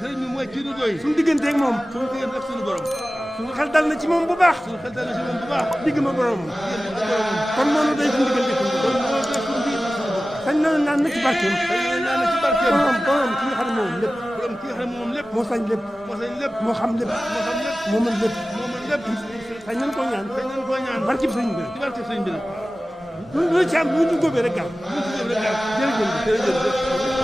sëriñ bi mooy kii nu doy. suñu digganteeg moom. suñu diggante ak suñu borom. suñu xel dal na ci moom bu baax. suñu xel dal na ci moom bu baax. digg ma boromam. kon noonu day suñu diggante suñu borom. kon loolu day suñu diggante suñu borom. sañ na naan na ci barkeem. sañ na naan na ci barkeem. borom ki nga xam ne moom lépp. borom ki nga xam ne moom lépp. moo sañ lépp. moo sañ lépp. moo xam lépp. moo xam lépp. moo mën lépp. moo mën lépp. sañ nañ koo ñaan. sañ nañ koo ñaan. barkib sëñ bi. ci barkeb sëñ bi la. lu ci am lu ñu góobee rek gaaw. lu ci góobee rek gaaw. jërëjëf jërëjëf.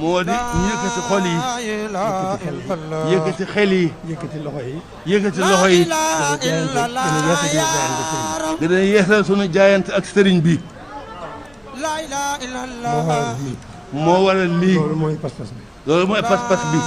moo di ñu yëkkati xol yi yëkkati xel yi yëkkati loxo yi. yëkkati loxo yi gën a yeesal sunu jaayante ak sëriñ bi moo waral lii loolu mooy pas-pas bi. loolu mooy pas-pas bi.